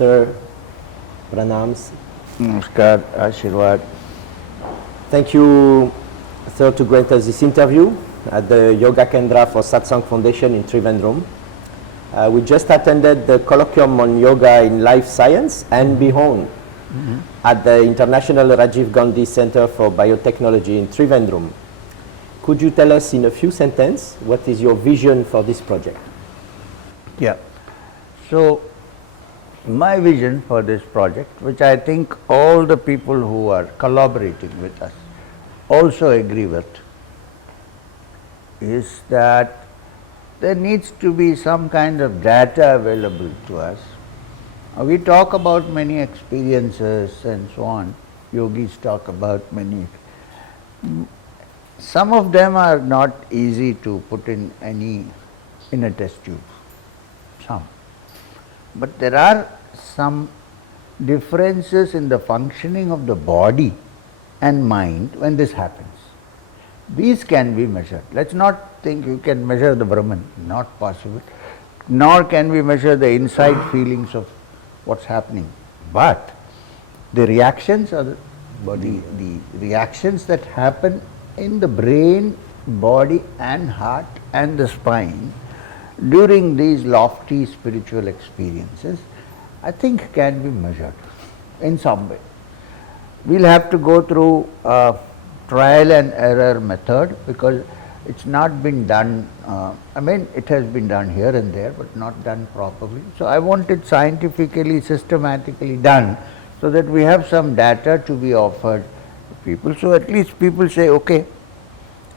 Sir, pranams. Namaskar, Ashirwad. Thank you, sir, to grant us this interview at the Yoga Kendra for Satsang Foundation in Trivandrum. We just attended the colloquium on yoga in life science and beyond at the International Rajiv Gandhi Center for Biotechnology in Trivandrum. Could you tell us in a few sentences what is your vision for this project? Yeah. So, my vision for this project, which I think all the people who are collaborating with us also agree with, is that there needs to be some kind of data available to us. We talk about many experiences and so on. Yogis talk about many. Some of them are not easy to put in a test tube. Some. But there are some differences in the functioning of the body and mind when this happens. These can be measured. Let's not think you can measure the Brahman, not possible. Nor can we measure the inside feelings of what's happening. But the reactions are the reactions that happen in the brain, body and heart and the spine during these lofty spiritual experiences, I think can be measured in some way. We'll have to go through a trial and error method because it's not been done, it has been done here and there but not done properly. So I want it scientifically, systematically done so that we have some data to be offered to people. So at least people say, okay,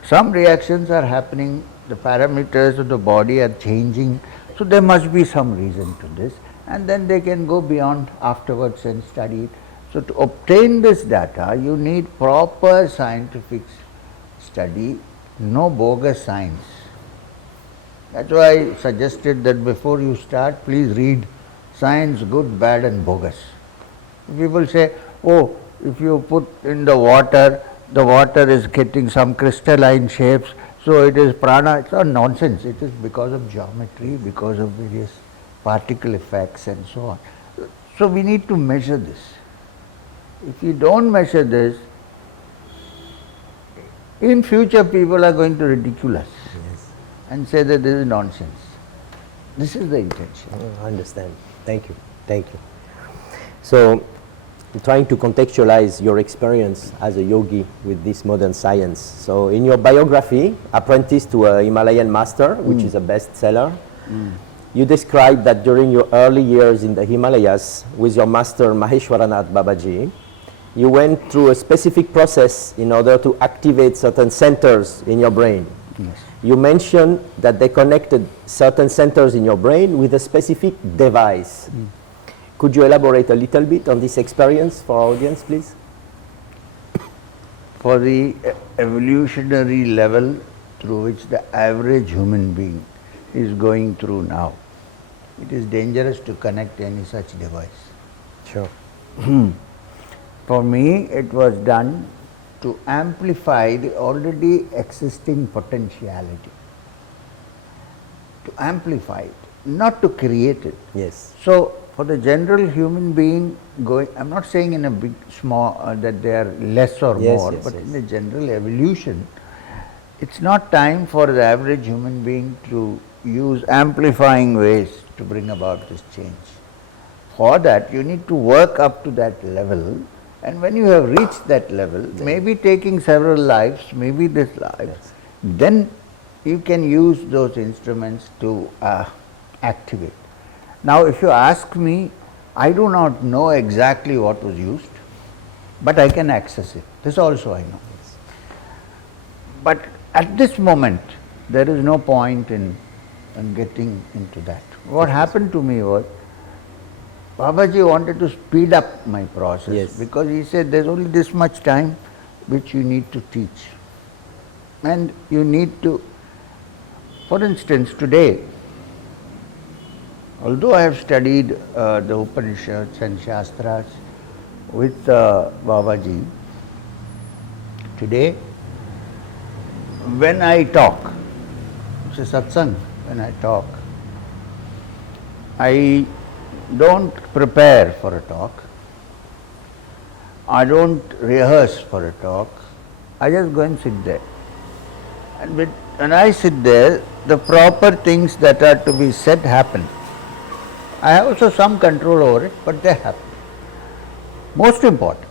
some reactions are happening, the parameters of the body are changing, so there must be some reason to this, and then they can go beyond afterwards and study it. So to obtain this data, you need proper scientific study, no bogus science. That's why I suggested that before you start, please read Science, Good, Bad and Bogus. People say, oh, if you put in the water is getting some crystalline shapes, so it is prana. It's all nonsense. It is because of geometry, because of various particle effects and so on. So we need to measure this. If you don't measure this, in future people are going to ridicule us and say that this is nonsense. This is the intention. I understand. Thank you. Thank you. So, trying to contextualize your experience as a yogi with this modern science. So, in your biography, Apprentice to a Himalayan Master, which is a bestseller, you described that during your early years in the Himalayas with your master Maheshwarnath Babaji, you went through a specific process in order to activate certain centers in your brain. Yes. You mentioned that they connected certain centers in your brain with a specific device. Could you elaborate a little bit on this experience for our audience, please? For the evolutionary level through which the average human being is going through now, it is dangerous to connect any such device. Sure. For me, it was done to amplify the already existing potentiality. To amplify it, not to create it. Yes. So, for the general human being going, I'm not saying in a big, small, that they are less or more, but in the general evolution, it's not time for the average human being to use amplifying ways to bring about this change. For that, you need to work up to that level, and when you have reached that level, maybe taking several lives, maybe this life, then you can use those instruments to activate. Now, if you ask me, I do not know exactly what was used, but I can access it. This also I know. But at this moment, there is no point in getting into that. What happened to me was, Babaji wanted to speed up my process because he said there's only this much time which you need to teach. And you need to, for instance, today, although I have studied the Upanishads and Shastras with Babaji, today when I talk, it's a Satsang, when I talk, I don't prepare for a talk. I don't rehearse for a talk. I just go and sit there. And when I sit there, the proper things that are to be said happen. I have also some control over it, but they happen. Most important,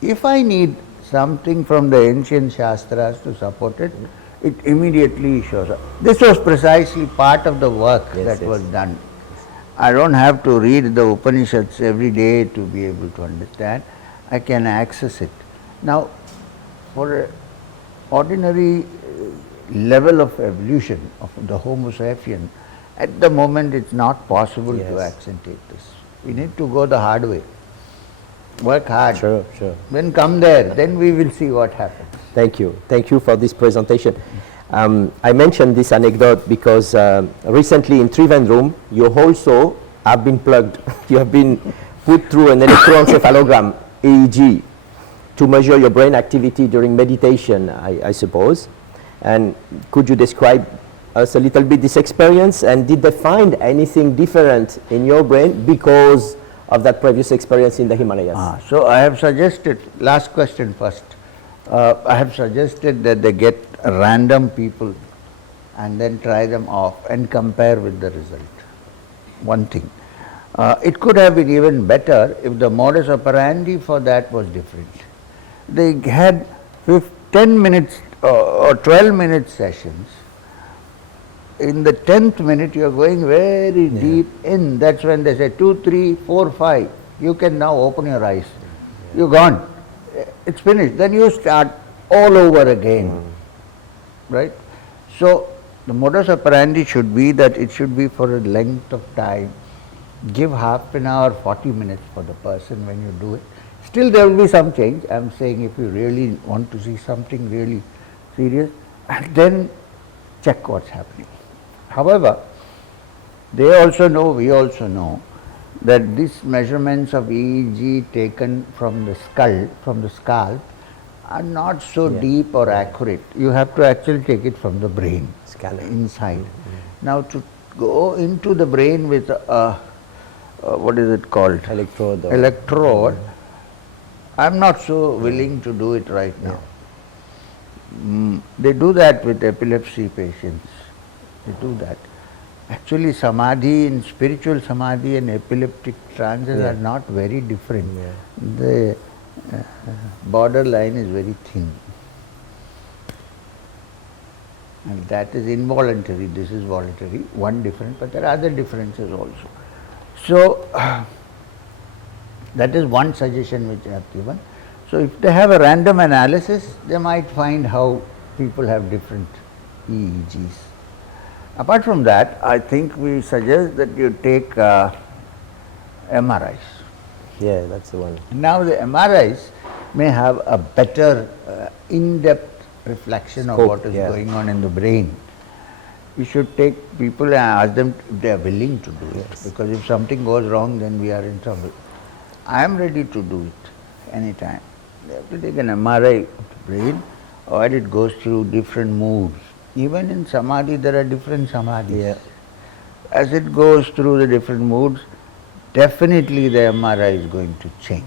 if I need something from the ancient Shastras to support it, it immediately shows up. This was precisely part of the work that was done. I don't have to read the Upanishads every day to be able to understand. I can access it. Now, for an ordinary level of evolution of the Homo sapien, at the moment it's not possible to accentuate this. We need to go the hard way. Work hard. Sure. Then come there, then we will see what happens. Thank you. Thank you for this presentation. I mentioned this anecdote because recently in Thiruvananthapuram, you also have been plugged. You have been put through an electroencephalogram, EEG, to measure your brain activity during meditation, I suppose. And could you describe us a little bit this experience? And did they find anything different in your brain because of that previous experience in the Himalayas? So I have suggested, last question first. I have suggested that they get random people and then try them off and compare with the result. One thing. It could have been even better if the modus operandi for that was different. They had 10 minutes or 12 minute sessions. In the 10th minute you are going very deep in. That's when they say 2, 3, 4, 5. You can now open your eyes. You're gone. It's finished. Then you start all over again. Right? So the modus operandi should be that it should be for a length of time. Give half an hour, 40 minutes for the person when you do it. Still there will be some change. I am saying if you really want to see something really serious, and then check what's happening. However, they also know, we also know, that these measurements of EEG taken from the scalp are not so deep or accurate. You have to actually take it from the brain, inside. Now to go into the brain with a, what is it called? Electrode. I am not so willing to do it right now. They do that with epilepsy patients. They do that. Actually, samadhi, in spiritual samadhi and epileptic trances are not very different. The borderline is very thin. And that is involuntary, this is voluntary. One difference, but there are other differences also. So, that is one suggestion which I have given. So, if they have a random analysis, they might find how people have different EEGs. Apart from that, I think we suggest that you take MRIs. Yeah, that's the one. Now the MRIs may have a better in-depth reflection of what is going on in the brain. You should take people and ask them if they are willing to do it, because if something goes wrong, then we are in trouble. I am ready to do it anytime. They have to take an MRI of the brain, or it goes through different moods. Even in samadhi, there are different samadhis. As it goes through the different moods, definitely the MRI is going to change.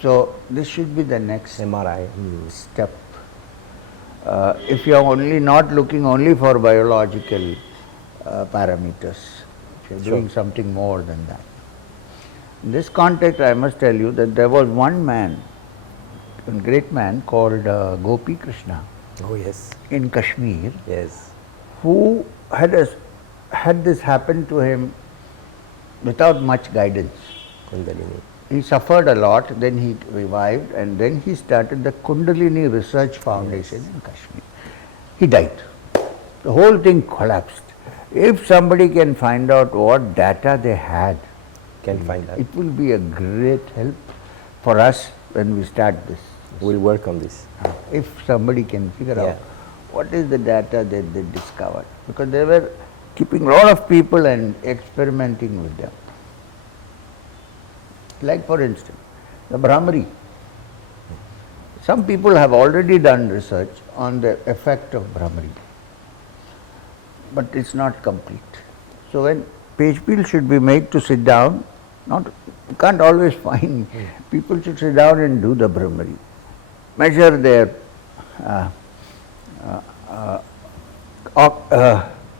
So this should be the next MRI step. If you are only not looking only for biological parameters, if you are doing something more than that. In this context, I must tell you that there was one man, a great man called Gopi Krishna. In Kashmir, who had this happen to him without much guidance. He suffered a lot, then he revived, and then he started the Kundalini Research Foundation in Kashmir. He died. The whole thing collapsed. If somebody can find out what data they had, it will be a great help for us when we start this. We'll work on this. If somebody can figure out what is the data that they discovered, because they were keeping a lot of people and experimenting with them. Like for instance, the Brahmari. Some people have already done research on the effect of Brahmari, but it's not complete. So when page people should be made to sit down. Not, you can't always find. People should sit down and do the Brahmari. Measure their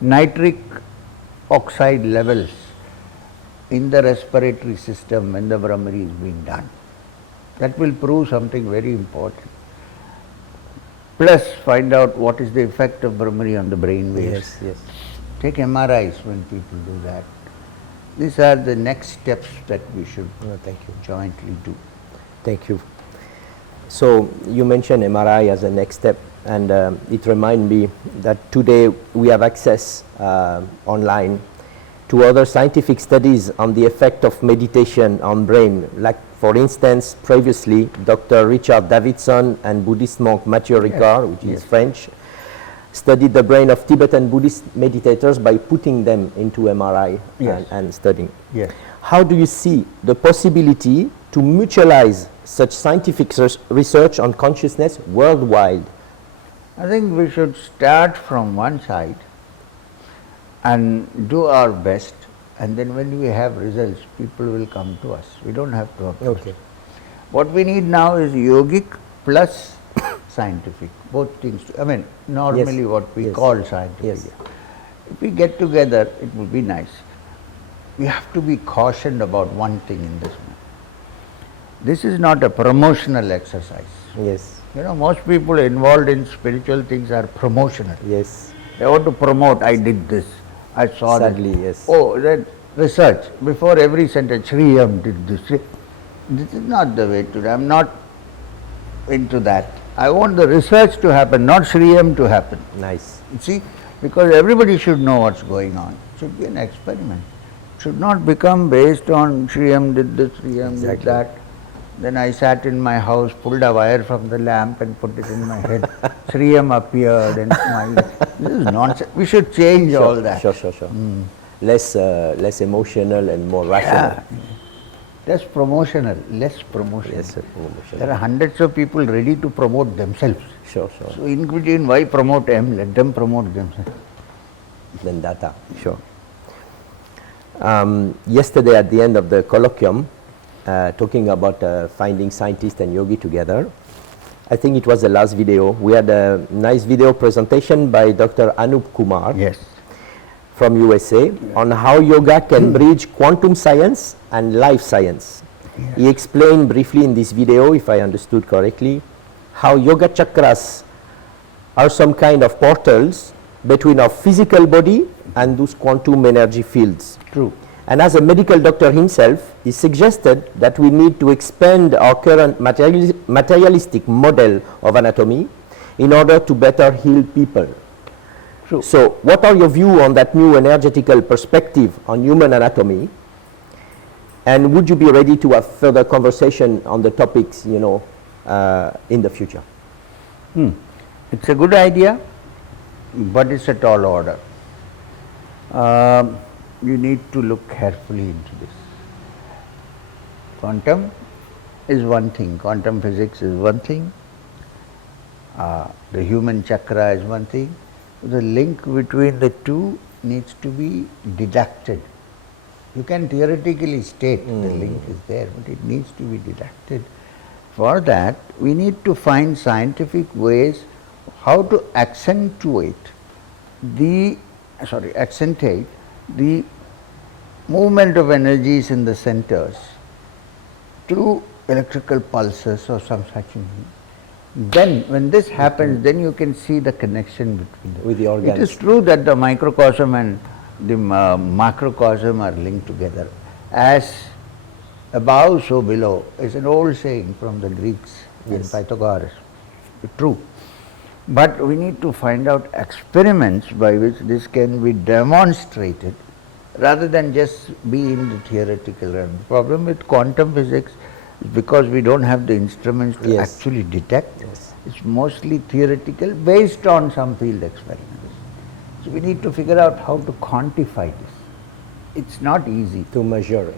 nitric oxide levels in the respiratory system when the Brahmari is being done. That will prove something very important. Plus, find out what is the effect of Brahmari on the brain waves. Yes, yes. Take MRIs when people do that. These are the next steps that we should Thank you. jointly do. Thank you. So you mentioned MRI as a next step, and it reminds me that today we have access online to other scientific studies on the effect of meditation on brain. Like, for instance, previously Dr. Richard Davidson and Buddhist monk Mathieu Ricard, which is French, studied the brain of Tibetan Buddhist meditators by putting them into MRI and studying. Yes. How do you see the possibility to mutualize such scientific research on consciousness worldwide? I think we should start from one side and do our best, and then when we have results, people will come to us. We don't have to approach. Okay. What we need now is yogic plus scientific, both things. I mean, normally what we call scientific. Yes. If we get together, it will be nice. We have to be cautioned about one thing in this matter. This is not a promotional exercise. Yes. You know, most people involved in spiritual things are promotional. Yes. They want to promote, I did this, I saw Sadly, that. yes. Oh, that research. Before every sentence, Shriyam did this. This is not the way to do. I am not into that. I want the research to happen, not Shriyam to happen. Nice. You see, because everybody should know what's going on. It should be an experiment. It should not become based on Shriyam did this, Shriyam did that. Then I sat in my house, pulled a wire from the lamp and put it in my head. Shriyam appeared and smiled. This is nonsense. We should change all that. Sure. Less emotional and more rational. Less promotional, less promotional. Yes, sir, promotional. There are hundreds of people ready to promote themselves. Sure. So in between, why promote them? Let them promote themselves. Then data. Sure. Yesterday at the end of the colloquium, talking about finding scientist and yogi together, I think it was the last video. We had a nice video presentation by Dr. Anup Kumar from USA on how yoga can bridge quantum science and life science. He explained briefly in this video, if I understood correctly, how yoga chakras are some kind of portals between our physical body and those quantum energy fields. True. And as a medical doctor himself, he suggested that we need to expand our current materialistic model of anatomy in order to better heal people. True. So, what are your views on that new energetical perspective on human anatomy? And would you be ready to have further conversation on the topics, in the future? It's a good idea, but it's a tall order. You need to look carefully into this. Quantum is one thing, quantum physics is one thing, the human chakra is one thing. The link between the two needs to be deducted. You can theoretically state the link is there, but it needs to be deducted. For that, we need to find scientific ways how to accentuate the movement of energies in the centers through electrical pulses or some such thing. Then, when this happens, then you can see the connection between them. With the organs. It is true that the microcosm and the macrocosm are linked together. As above, so below is an old saying from the Greeks and Pythagoras. True. But we need to find out experiments by which this can be demonstrated rather than just be in the theoretical realm. The problem with quantum physics is because we don't have the instruments to actually detect. It's mostly theoretical based on some field experiments. So we need to figure out how to quantify this. It's not easy. To measure,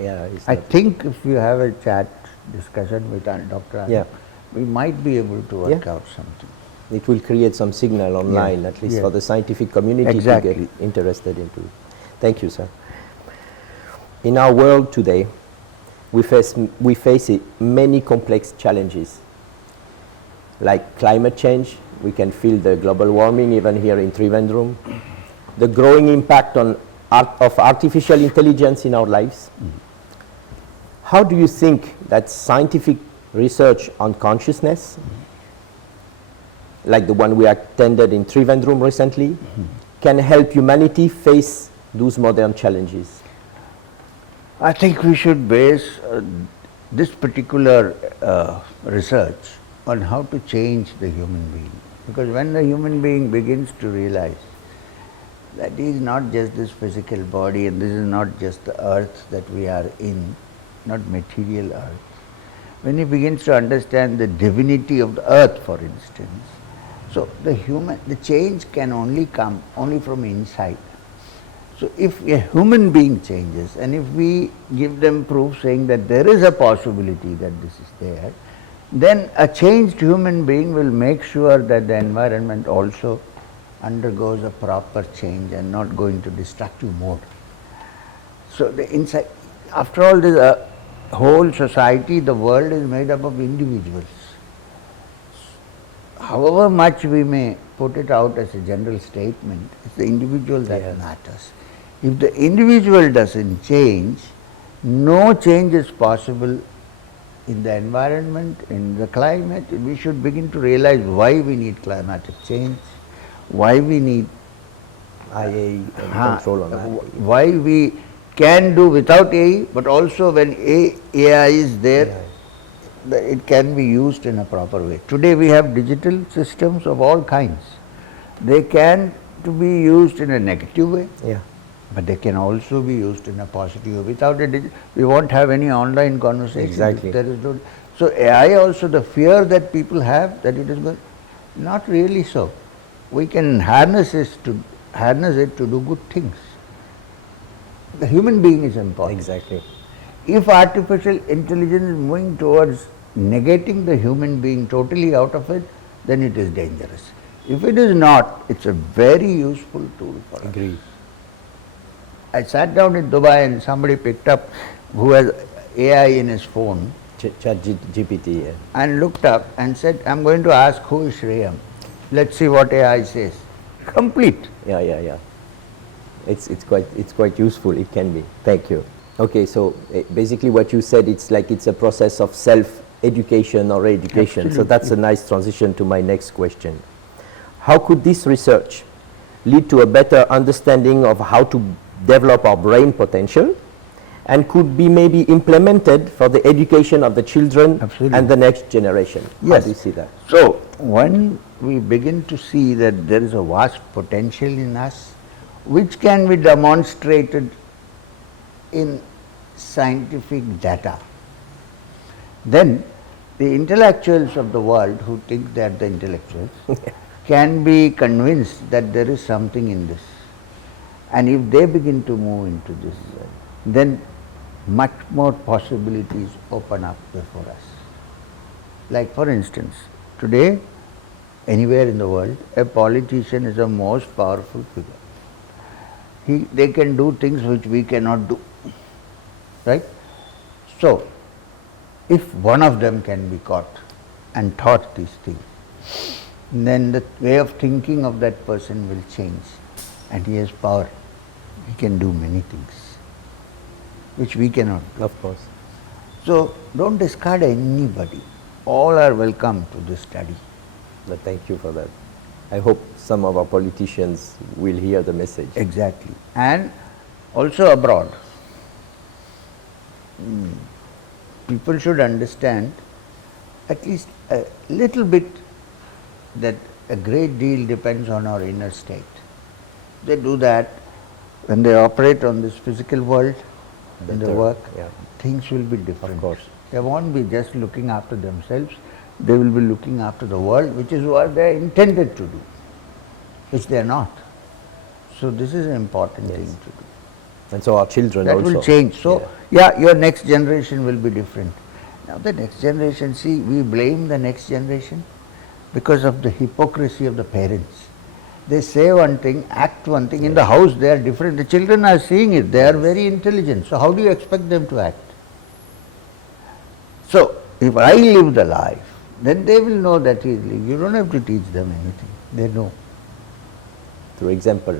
I think if you have a chat discussion with Dr. Anand, we might be able to work out something. It will create some signal online, at least for the scientific community to get interested into it. Thank you, sir. in our world today, we face many complex challenges, like climate change. We can feel the global warming even here in Trivandrum, the growing impact of artificial intelligence in our lives. How do you think that scientific research on consciousness, like the one we attended in Trivandrum recently, can help humanity face those modern challenges? I think we should base this particular research on how to change the human being. Because when the human being begins to realize that he is not just this physical body and this is not just the earth that we are in, not material earth. When he begins to understand the divinity of the earth, for instance, so the change can only come only from inside. So if a human being changes and if we give them proof saying that there is a possibility that this is there, then a changed human being will make sure that the environment also undergoes a proper change and not go into destructive mode. So the inside, after all, this whole society, the world is made up of individuals. However much we may put it out as a general statement, it's the individual that matters. If the individual doesn't change, no change is possible in the environment, in the climate. We should begin to realize why we need climatic change, why we need IA and control on that. why we can do without AI, but also when AI is there, it can be used in a proper way. Today we have digital systems of all kinds. They can to be used in a negative way, but they can also be used in a positive way. Without it, we won't have any online conversation. Exactly. There is no, so AI also, the fear that people have that it is going, not really so. We can harness it to do good things. The human being is important. Exactly. If artificial intelligence is moving towards negating the human being totally out of it, then it is dangerous. If it is not, it's a very useful tool for us. Agreed. I sat down in Dubai and somebody picked up who has AI in his phone ChatGPT, and looked up and said, I'm going to ask who is Shreyam. Let's see what AI says. Complete. Yeah. It's quite useful. It can be. Thank you. Okay, so basically what you said, it's like it's a process of self-education or education. Absolutely. So that's a nice transition to my next question. How could this research lead to a better understanding of how to develop our brain potential, and could be maybe implemented for the education of the children and the next generation? Yes. How do you see that? So when we begin to see that there is a vast potential in us, which can be demonstrated in scientific data, then the intellectuals of the world who think they are the intellectuals can be convinced that there is something in this. And if they begin to move into this, then much more possibilities open up before us. Like for instance, today, anywhere in the world, a politician is the most powerful figure. They can do things which we cannot do, right? So, if one of them can be caught and taught these things, then the way of thinking of that person will change, and he has power. He can do many things which we cannot do. Of course. So don't discard anybody. All are welcome to this study. But thank you for that. I hope some of our politicians will hear the message. Exactly. And also abroad. People should understand at least a little bit that a great deal depends on our inner state. They do that when they operate on this physical world, in their work, things will be different. Of course. They won't be just looking after themselves, they will be looking after the world, which is what they are intended to do, which they are not. So this is an important thing to do. And so our children that also. will change. So your next generation will be different. Now the next generation, see, we blame the next generation because of the hypocrisy of the parents. They say one thing, act one thing. In the house they are different. The children are seeing it. They are very intelligent. So how do you expect them to act? So if I live the life, then they will know that easily. You don't have to teach them anything. They know. Through example,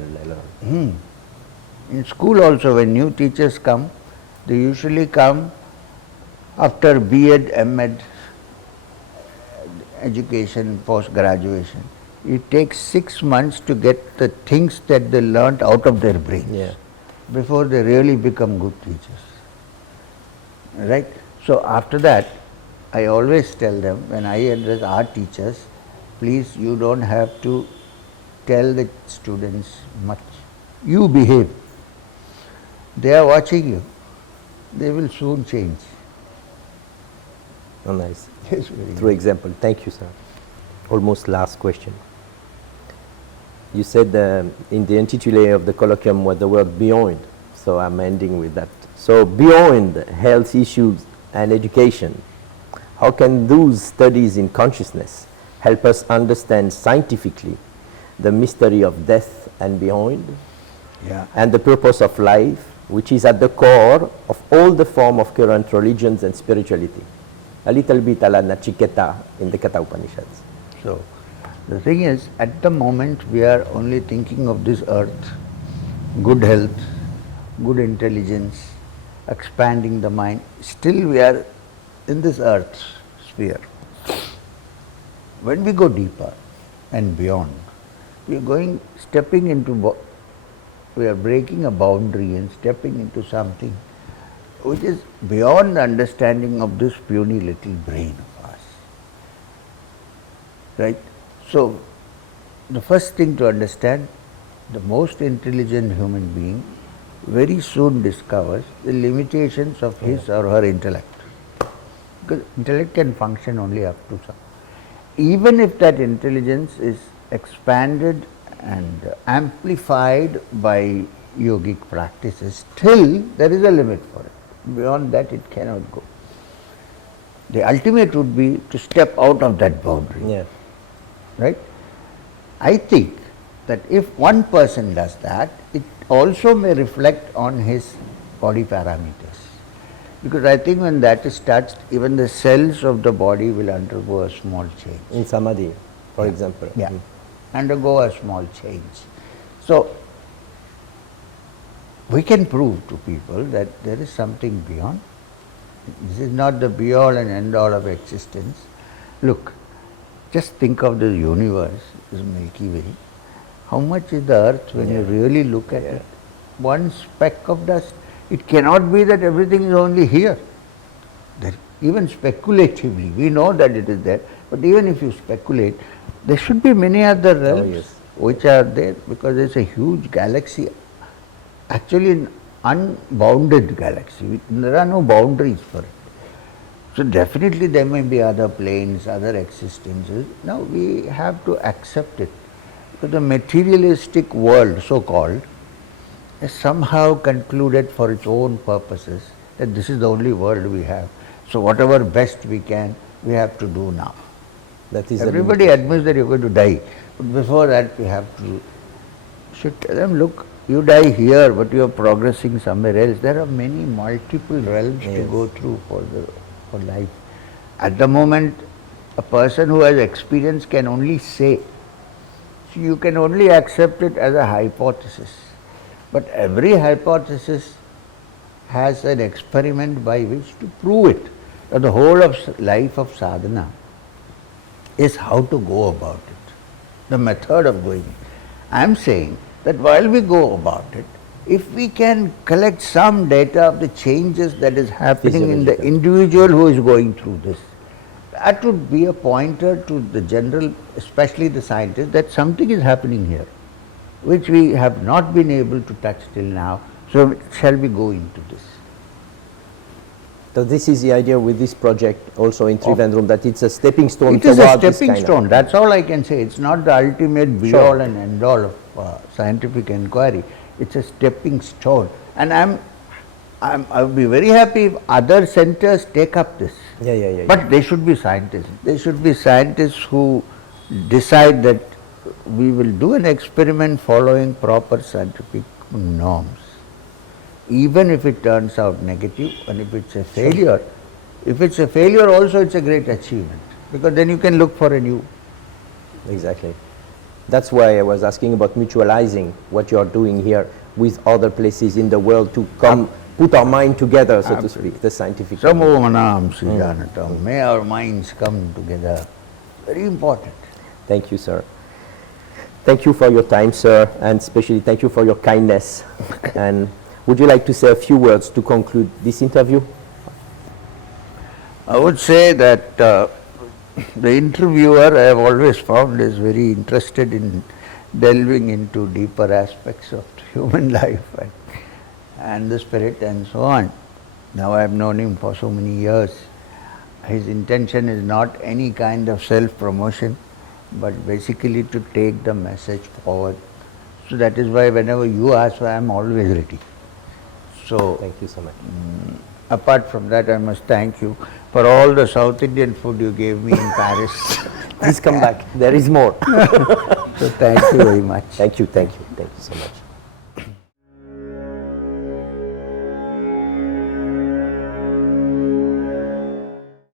In school also, when new teachers come, they usually come after B.Ed, M.Ed, education, post-graduation. It takes 6 months to get the things that they learnt out of their brains before they really become good teachers. Right? So after that, I always tell them, when I address our teachers, please, you don't have to tell the students much. You behave. They are watching you. They will soon change. Oh, nice. Yes, very Through example. Thank you, sir. Almost last question. You said in the intitulé of the colloquium was the word beyond, so I'm ending with that. So beyond health issues and education, how can those studies in consciousness help us understand scientifically the mystery of death and beyond, and the purpose of life, which is at the core of all the form of current religions and spirituality? A little bit a la Nachiketa in the Katha Upanishads. So, the thing is, at the moment we are only thinking of this earth, good health, good intelligence, expanding the mind. Still we are in this earth sphere. When we go deeper and beyond, we are stepping into, we are breaking a boundary and stepping into something which is beyond the understanding of this puny little brain of ours. Right? So, the first thing to understand, the most intelligent human being very soon discovers the limitations of his or her intellect. Because intellect can function only up to some. Even if that intelligence is expanded and amplified by yogic practices, still there is a limit for it. Beyond that it cannot go. The ultimate would be to step out of that boundary. Right? I think that if one person does that, it also may reflect on his body parameters. Because I think when that is touched, even the cells of the body will undergo a small change. In Samadhi, for example. Undergo a small change. So, we can prove to people that there is something beyond. This is not the be-all and end-all of existence. Look, just think of the universe, this Milky Way. How much is the earth when you really look at it? One speck of dust. It cannot be that everything is only here. Even speculatively, we know that it is there, but even if you speculate, there should be many other realms which are there, because there is a huge galaxy, actually an unbounded galaxy. There are no boundaries for it. So definitely there may be other planes, other existences. Now we have to accept it. Because the materialistic world, so called, has somehow concluded for its own purposes that this is the only world we have. So whatever best we can, we have to do now. That is everybody admits that you're going to die, but before that we have to should tell them, look, you die here, but you are progressing somewhere else. There are many multiple realms to go through for life. At the moment, a person who has experience can only say. So you can only accept it as a hypothesis. But every hypothesis has an experiment by which to prove it. Now, the whole of life of sadhana is how to go about it, the method of going. I am saying that while we go about it, if we can collect some data of the changes that is happening in the individual who is going through this, that would be a pointer to the general, especially the scientists, that something is happening here, which we have not been able to touch till now. So shall we go into this? So this is the idea with this project also in Thiruvananthapuram, that it's a stepping stone. It is a stepping stone. That's all I can say. It's not the ultimate be-all and end-all of scientific inquiry. It's a stepping stone. And I would be very happy if other centers take up this. But they should be scientists. They should be scientists who decide that we will do an experiment following proper scientific norms. Even if it turns out negative, and if it's a failure, if it's a failure also it's a great achievement, because then you can look for a new. Exactly. That's why I was asking about mutualizing what you are doing here with other places in the world to come, put our mind together, so to speak, the scientific. May our minds come together. Very important. Thank you, sir. Thank you for your time, sir, and especially thank you for your kindness. And would you like to say a few words to conclude this interview? I would say that the interviewer I have always found is very interested in delving into deeper aspects of human life and the spirit and so on. Now I have known him for so many years. His intention is not any kind of self-promotion, but basically to take the message forward. So that is why whenever you ask, I am always ready. So thank you so much. Apart from that, I must thank you for all the South Indian food you gave me in Paris. Please come back. There is more. So thank you very much. Thank you so much.